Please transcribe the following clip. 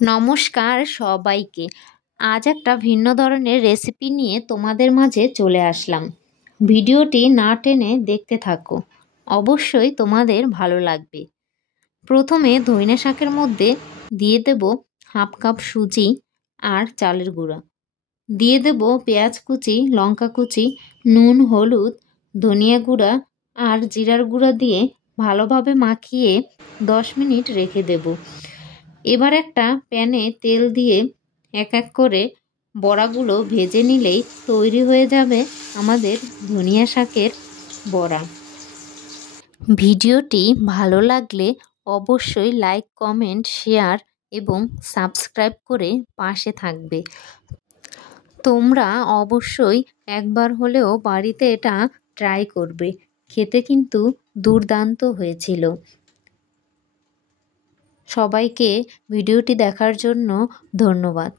নমস্কার সবাইকে। আজ একটা ভিন্ন ধরনের রেসিপি নিয়ে তোমাদের মাঝে চলে আসলাম। ভিডিওটি না টেনে দেখতে থাকো, অবশ্যই তোমাদের ভালো লাগবে। প্রথমে ধইনা শাকের মধ্যে দিয়ে দেব হাফ কাপ সুজি আর চালের গুঁড়া, দিয়ে দেব পেঁয়াজ কুচি, লঙ্কা কুচি, নুন, হলুদ, ধনিয়া গুঁড়া আর জিরার গুঁড়া দিয়ে ভালোভাবে মাখিয়ে 10 মিনিট রেখে দেব। এবার একটা প্যানে তেল দিয়ে এক এক করে বড়াগুলো ভেজে নিলেই তৈরি হয়ে যাবে আমাদের ধনিয়া শাকের বড়া। ভিডিওটি ভালো লাগলে অবশ্যই লাইক, কমেন্ট, শেয়ার এবং সাবস্ক্রাইব করে পাশে থাকবে। তোমরা অবশ্যই একবার হলেও বাড়িতে এটা ট্রাই করবে, খেতে কিন্তু দুর্দান্ত হয়েছিল। সবাইকে ভিডিওটি দেখার জন্য ধন্যবাদ।